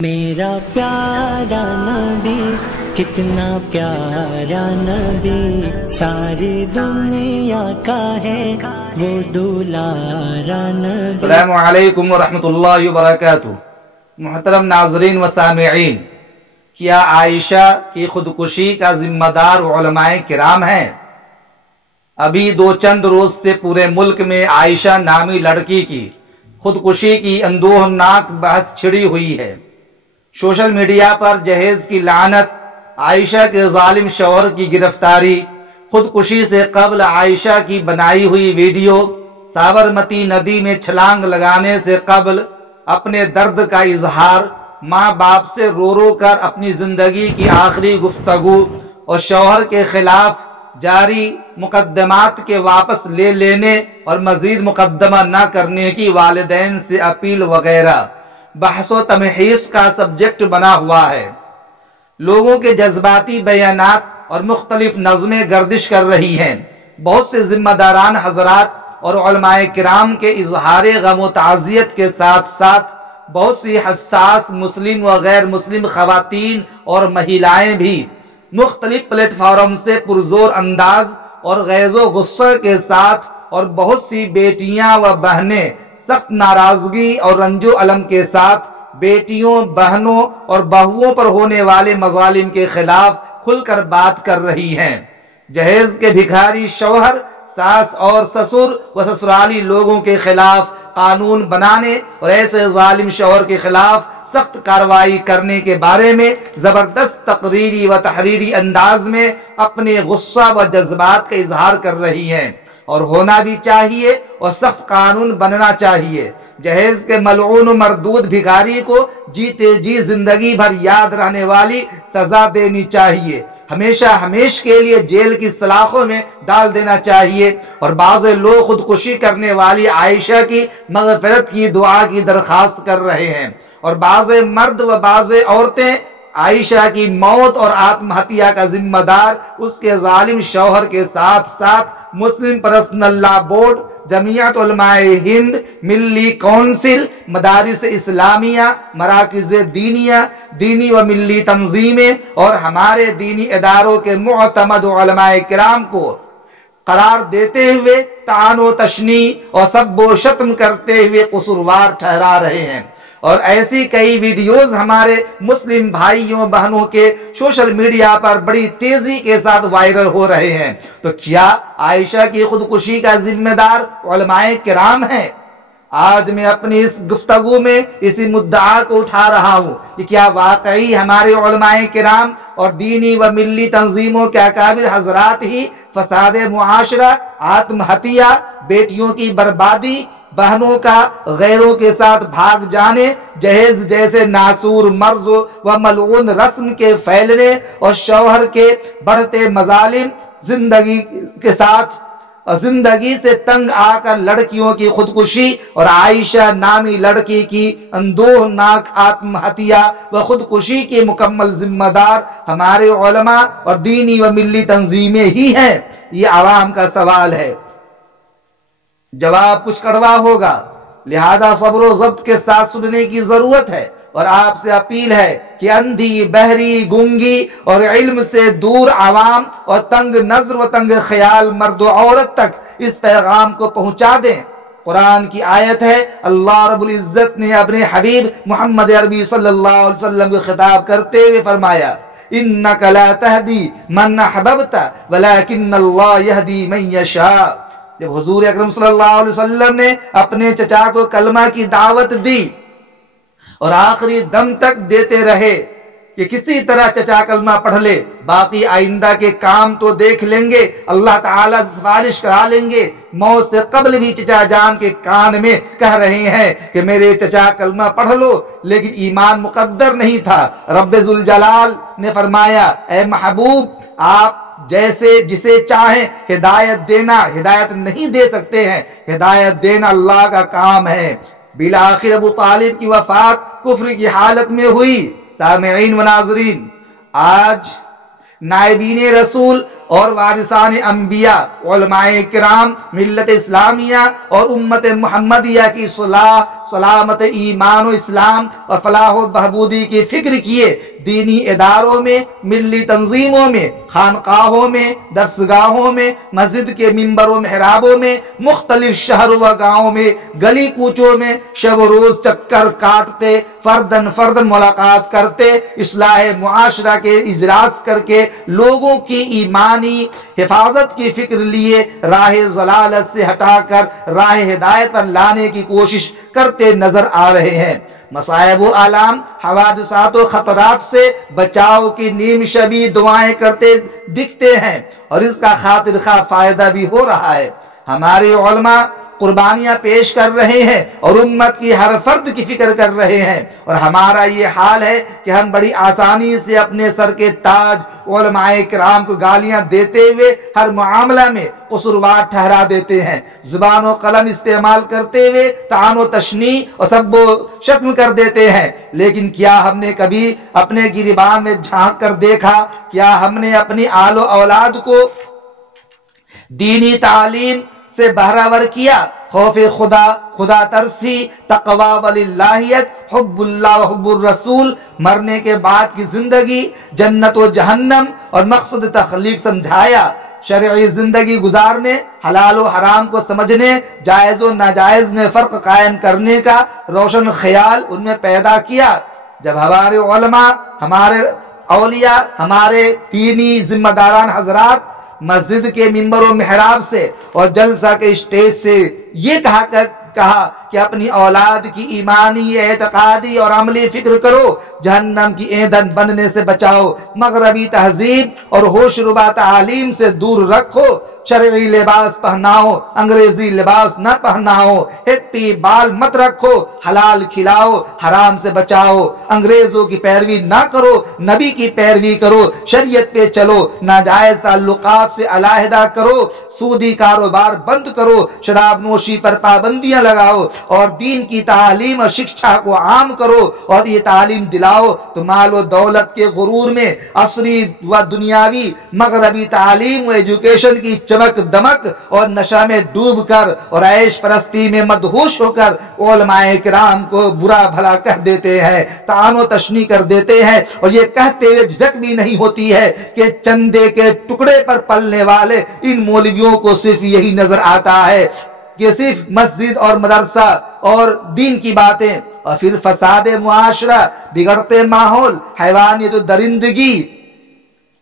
میرا پیارا نبی کتنا پیارا نبی ساری دنیا کا ہے وہ دولارا نبی۔ السلام علیکم ورحمۃ اللہ وبرکاتہ۔ محترم ناظرین و سامعین، کیا عائشہ کی خودکشی کا ذمہ دار علماء کرام ہیں؟ ابھی چند روز سے پورے ملک میں عائشہ نامی لڑکی کی خودکشی کی اندوہناک بحث چھڑی ہوئی ہے۔ سوشل میڈیا پر جہیز کی لعنت، عائشہ کے ظالم شوہر کی گرفتاری، خودکشی سے قبل عائشہ کی بنائی ہوئی ویڈیو، سابرمتی ندی میں چھلانگ لگانے سے قبل اپنے درد کا اظہار، ماں باپ سے رو رو کر اپنی زندگی کی آخری گفتگو اور شوہر کے خلاف جاری مقدمات کے واپس لے لینے اور مزید مقدمہ نہ کرنے کی والدین سے اپیل وغیرہ بحث و تمحیص کا سبجیکٹ بنا ہوا ہے۔ لوگوں کے جذباتی بیانات اور مختلف نظمیں گردش کر رہی ہیں۔ بہت سے ذمہ داران حضرات اور علماء کرام کے اظہار غم و تعزیت کے ساتھ ساتھ بہت سی حساس مسلم و غیر مسلم خواتین اور مہیلائیں بھی مختلف پلیٹ فارم سے پرزور انداز اور غیظ و غصہ کے ساتھ، اور بہت سی بیٹیاں و بہنیں سخت ناراضگی اور رنج و الم کے ساتھ بیٹیوں، بہنوں اور بہوؤں پر ہونے والے مظالم کے خلاف کھل کر بات کر رہی ہیں۔ جہیز کے بھکاری شوہر، ساس اور سسر و سسرالی لوگوں کے خلاف قانون بنانے اور ایسے ظالم شوہر کے خلاف سخت کارروائی کرنے کے بارے میں زبردست تقریری و تحریری انداز میں اپنے غصہ و جذبات کا اظہار کر رہی ہیں، اور ہونا بھی چاہیے اور سخت قانون بننا چاہیے۔ جہیز کے ملعون و مردود بھکاری کو جیتے جی زندگی بھر یاد رہنے والی سزا دینی چاہیے، ہمیشہ ہمیش کے لیے جیل کی سلاخوں میں ڈال دینا چاہیے۔ اور بعض لوگ خودکشی کرنے والی عائشہ کی مغفرت کی دعا کی درخواست کر رہے ہیں، اور بعض مرد و بعض عورتیں عائشہ کی موت اور آتم ہتیا کا ذمہ دار اس کے ظالم شوہر کے ساتھ ساتھ مسلم پرسنل لا بورڈ، جمعیت علماء ہند، ملی کونسل، مدارس اسلامیہ، مراکز دینیہ، دینی و ملی تنظیمیں اور ہمارے دینی اداروں کے معتمد علماء کرام کو قرار دیتے ہوئے طعن و تشنیع اور سب و شتم کرتے ہوئے قصوروار ٹھہرا رہے ہیں۔ اور ایسی کئی ویڈیوز ہمارے مسلم بھائیوں بہنوں کے سوشل میڈیا پر بڑی تیزی کے ساتھ وائرل ہو رہے ہیں۔ تو کیا عائشہ کی خودکشی کا ذمہ دار علماء کرام ہیں؟ آج میں اپنی اس گفتگو میں اسی مدعا کو اٹھا رہا ہوں کہ کیا واقعی ہمارے علماء کرام اور دینی و ملی تنظیموں کے اکابر حضرات ہی فساد معاشرہ، آتم ہتیا، بیٹیوں کی بربادی، بہنوں کا غیروں کے ساتھ بھاگ جانے، جہیز جیسے ناسور مرض و ملعون رسم کے پھیلنے اور شوہر کے بڑھتے مظالم، زندگی سے تنگ آ کر لڑکیوں کی خودکشی اور عائشہ نامی لڑکی کی اندوہناک آتم ہتیا و خودکشی کی مکمل ذمہ دار ہمارے علماء اور دینی و ملی تنظیمیں ہی ہیں؟ یہ عوام کا سوال ہے۔ جواب کچھ کڑوا ہوگا، لہذا صبر و ضبط کے ساتھ سننے کی ضرورت ہے، اور آپ سے اپیل ہے کہ اندھی، بہری، گونگی اور علم سے دور عوام اور تنگ نظر و تنگ خیال مرد و عورت تک اس پیغام کو پہنچا دیں۔ قرآن کی آیت ہے، اللہ رب العزت نے اپنے حبیب محمد عربی صلی اللہ علیہ وسلم کو خطاب کرتے ہوئے فرمایا، اِنَّكَ لَا تَهْدِي مَنْ أَحْبَبْتَ وَلَكِنَّ اللَّهَ يَهْدِي مَنْ يَشَاءُ۔ جب حضور اکرم صلی اللہ علیہ وسلم نے اپنے چچا کو کلمہ کی دعوت دی اور آخری دم تک دیتے رہے کہ کسی طرح چچا کلمہ پڑھ لے، باقی آئندہ کے کام تو دیکھ لیں گے، اللہ تعالیٰ سے سفارش کرا لیں گے، موت سے قبل بھی چچا جان کے کان میں کہہ رہے ہیں کہ میرے چچا کلمہ پڑھ لو، لیکن ایمان مقدر نہیں تھا۔ رب ذوالجلال نے فرمایا، اے محبوب، آپ جسے چاہیں ہدایت دینا، ہدایت نہیں دے سکتے ہیں، ہدایت دینا اللہ کا کام ہے۔ بالآخر ابو طالب کی وفات کفر کی حالت میں ہوئی۔ سامعین و ناظرین، آج नायबीन रसूल और वारिसान अंबिया, उलमाए किराम, मिल्लत इस्लामिया और उम्मत मुहम्मदिया की सलाह, सलामत ईमान और इस्लाम और फलाह और बहबूदी की फिक्र किए दीनी इदारों में, मिल्ली तंजीमों में, खानकाहों में, दरसगाहों में, मस्जिद के मिंबरों मेहराबों में, मुख्तलिफ शहर व गाँवों में, गली कूचों में शब रोज चक्कर काटते, फर्दन फर्दन मुलाकात करते, इस्लाह मुआशरा के इजलास करके लोगों की ईमानी हिफाजत की फिक्र लिए राह ज़लालत से हटाकर राह हिदायत पर लाने की कोशिश करते नजर आ रहे हैं। मसाइब व आलाम, हवादिसात व खतरात से बचाव की नीम शबी दुआएं करते दिखते हैं और इसका खातिर खा फायदा भी हो रहा है। हमारे उलमा कुर्बानियां पेश कर रहे हैं और उम्मत की हर फर्द की फिक्र कर रहे हैं, और हमारा ये हाल है कि हम बड़ी आसानी से अपने सर के ताज उलमाए किराम को गालियां देते हुए हर मामला में कसूरवार ठहरा देते हैं। जुबान और कलम इस्तेमाल करते हुए तानो तशनी और सब्बो शत्म कर देते हैं। लेकिन क्या हमने कभी अपने गिरिबान में झांक कर देखा? क्या हमने अपनी आलो औलाद को दीनी तालीम से बहरावर किया? खौफे खुदा, खुदा तरसी, तकवा वलिल्लाहियत, हुब्बुल्लाह व हुब्बुर रसूल, मरने के बाद की जिंदगी, जन्नत व जहन्नम और मकसद तख्लीक समझाया। शरई जिंदगी गुजारने, हलाल व हराम को समझने, जायज व नाजायज में फर्क कायम करने का रोशन ख्याल उनमें पैदा किया। जब हमारे उलमा, हमारे औलिया, हमारे दीनी जिम्मेदारान हजरात मस्जिद के मिंबर और मेहराब से और जलसा के स्टेज से ये कहा कि अपनी औलाद की ईमानी, एतकादी और अमली फिक्र करो, जहन्नम की ईंधन बनने से बचाओ, मगरबी तहजीब और होशरुबा तालीम से दूर रखो, शरई लिबास पहनाओ, अंग्रेजी लिबास न पहनाओ, हिप्पी बाल मत रखो, हलाल खिलाओ, हराम से बचाओ, अंग्रेजों की पैरवी ना करो, नबी की पैरवी करो, शरीयत पे चलो, नाजायज ताल्लुकात से अलहदा करो, सूदी कारोबार बंद करो, शराब नोशी पर पाबंदियां लगाओ और दीन की तालीम और शिक्षा को आम करो और ये तालीम दिलाओ तो माल व दौलत के गुरूर में असरी व दुनियावी मगरबी तालीम व एजुकेशन की चमक दमक और नशा में डूब कर और ऐश परस्ती में मदहोश होकर उलमाए किराम को बुरा भला कह देते हैं, तानो तशनी कर देते हैं और ये कहते हुए झिझक भी नहीं होती है कि चंदे के टुकड़े पर पलने वाले इन मौलवियों को सिर्फ यही नजर आता है कि सिर्फ मस्जिद और मदरसा और दीन की बातें, और फिर फसाद मुआशरा, बिगड़ते माहौल, हैवानियत तो दरिंदगी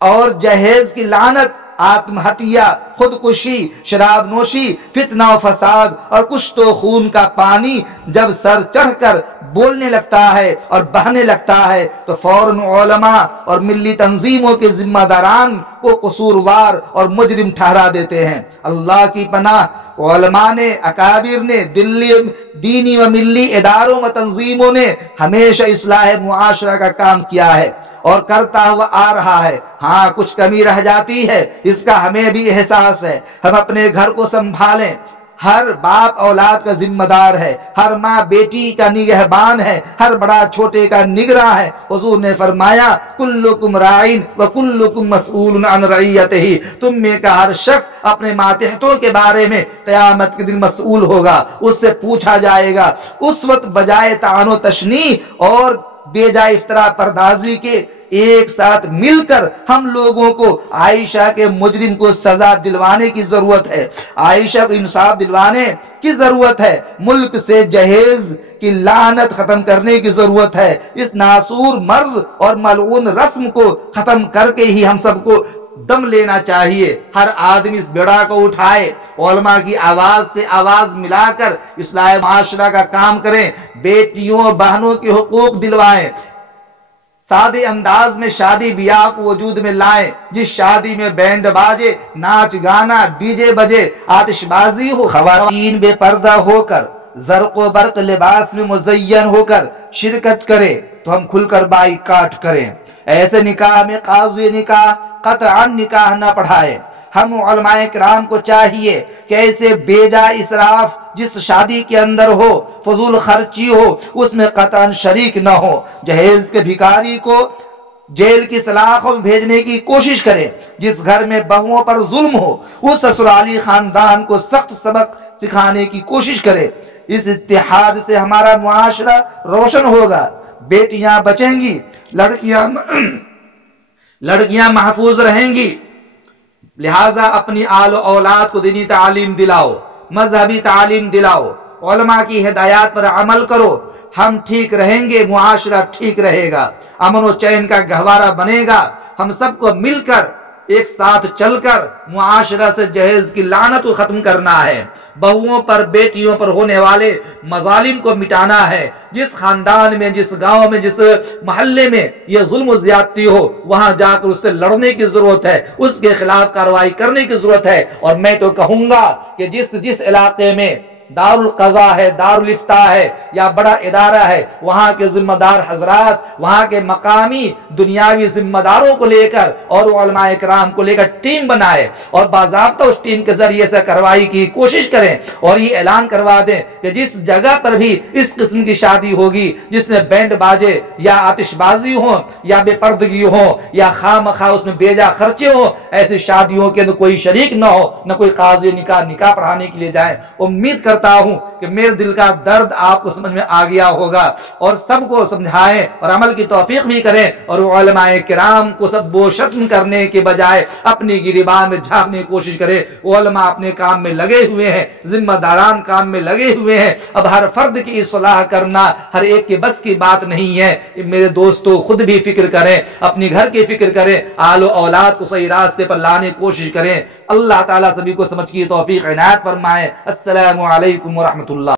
और जहेज की लानत, आत्महत्या, खुदकुशी, शराब नोशी, फितना और फसाद और कुछ तो खून का पानी जब सर चढ़कर बोलने लगता है और बहने लगता है तो फौरन उलमा और मिल्ली तंजीमों के जिम्मेदारान को कसूरवार और मुजरिम ठहरा देते हैं। अल्लाह की पनाह, उलमा ने, अकाबिर ने, दिल्ली दीनी व मिल्ली इदारों व तंजीमों ने हमेशा इस्लाह मुआशरा का काम किया है और करता हुआ आ रहा है। हाँ, कुछ कमी रह जाती है, इसका हमें भी एहसास है। हम अपने घर को संभालें, हर बाप औलाद का जिम्मेदार है, हर माँ बेटी का निगहबान है, हर बड़ा छोटे का निगरां है। हुजूर ने फरमाया कुल्लुकुम राइन व कुल्लुकुम मसऊलुन अन रइयतिही, तुम में का हर शख्स अपने मातहतों के बारे में क़यामत के दिन मसऊल होगा, उससे पूछा जाएगा। उस वक्त बजाय तानो तशनी और बेजा इफ्तरा परदाजी के एक साथ मिलकर हम लोगों को आयशा के मुजरिम को सजा दिलवाने की जरूरत है, आयशा को इंसाफ दिलवाने की जरूरत है, मुल्क से जहेज की लानत खत्म करने की जरूरत है। इस नासूर मर्ज और मलऊन रस्म को खत्म करके ही हम सबको दम लेना चाहिए। हर आदमी इस बेड़ा को उठाए, उलमा की आवाज से आवाज मिलाकर इस्लाह माशरा का काम करें, बेटियों बहनों के हुकूक दिलवाएं, सादे अंदाज में शादी ब्याह को वजूद में लाएं, जिस शादी में बैंड बाजे, नाच गाना, डीजे बजे, आतिशबाजी हो, खवातीन बेपर्दा होकर ज़र्क़ो बर्क़ लिबास में मुज़य्यन होकर शिरकत करें तो हम खुलकर बाइकाट करें। ऐसे निकाह में काज़ी निकाह क़त्अन निकाह न पढ़ाए। हम उलमाए किराम को चाहिए कि ऐसे बेजा इसराफ जिस शादी के अंदर हो, फजूल खर्ची हो, उसमें क़त्अन शरीक न हो। जहेज के भिखारी को जेल की सलाखों में भेजने की कोशिश करें। जिस घर में बहुओं पर जुल्म हो उस ससुराली खानदान को सख्त सबक सिखाने की कोशिश करें। इस इत्तेहाद से हमारा मुआशरा रोशन होगा, बेटियां बचेंगी, लड़कियां महफूज रहेंगी। लिहाजा अपनी आल औलाद को दीनी तालीम दिलाओ, मजहबी तालीम दिलाओ, उलमा की हिदायत पर अमल करो। हम ठीक रहेंगे, मुआशरा ठीक रहेगा, अमन और चैन का गहवारा बनेगा। हम सबको मिलकर एक साथ चलकर मुआशरा से जहेज की लानत को खत्म करना है, बहुओं पर बेटियों पर होने वाले मजालिम को मिटाना है। जिस खानदान में, जिस गांव में, जिस मोहल्ले में ये जुल्म ज्यादती हो वहां जाकर उससे लड़ने की जरूरत है, उसके खिलाफ कार्रवाई करने की जरूरत है। और मैं तो कहूंगा कि जिस इलाके में दारुल कज़ा है, दारुल इफ्ता है या बड़ा इदारा है, वहां के जिम्मेदार हजरात, वहां के मकामी दुनियावी जिम्मेदारों को लेकर और उलमाए किराम को लेकर टीम बनाए और बाज़ाब्ता उस टीम के जरिए से कार्रवाई की कोशिश करें और ये ऐलान करवा दें कि जिस जगह पर भी इस किस्म की शादी होगी जिसमें बैंड बाजे या आतिशबाजी हो या बेपर्दगी हो या खामखा उसमें बेजा खर्चे हो, ऐसी शादियों के अंदर कोई शरीक न हो, न कोई काजी निकाह पढ़ाने के लिए जाए। उम्मीद करता हूं कि मेरे दिल का दर्द आपको समझ में आ गया होगा और सबको समझाएं और अमल की तौफीक भी करें और उलमाए किराम को सब बोशत्म करने के बजाय अपनी गिरिबान में झांकने की कोशिश करें। उलमा अपने काम में लगे हुए हैं, जिम्मेदारान काम में लगे हुए हैं। अब हर फर्द की इस्लाह करना हर एक के बस की बात नहीं है। मेरे दोस्तों, खुद भी फिक्र करें, अपनी घर की फिक्र करें, आलो औलाद को सही रास्ते पर लाने की कोशिश करें। अल्लाह ताला सभी को समझ की तौफीक इनायत फरमाए। अस्सलामु अलैकुम व रहमतुल्लाह।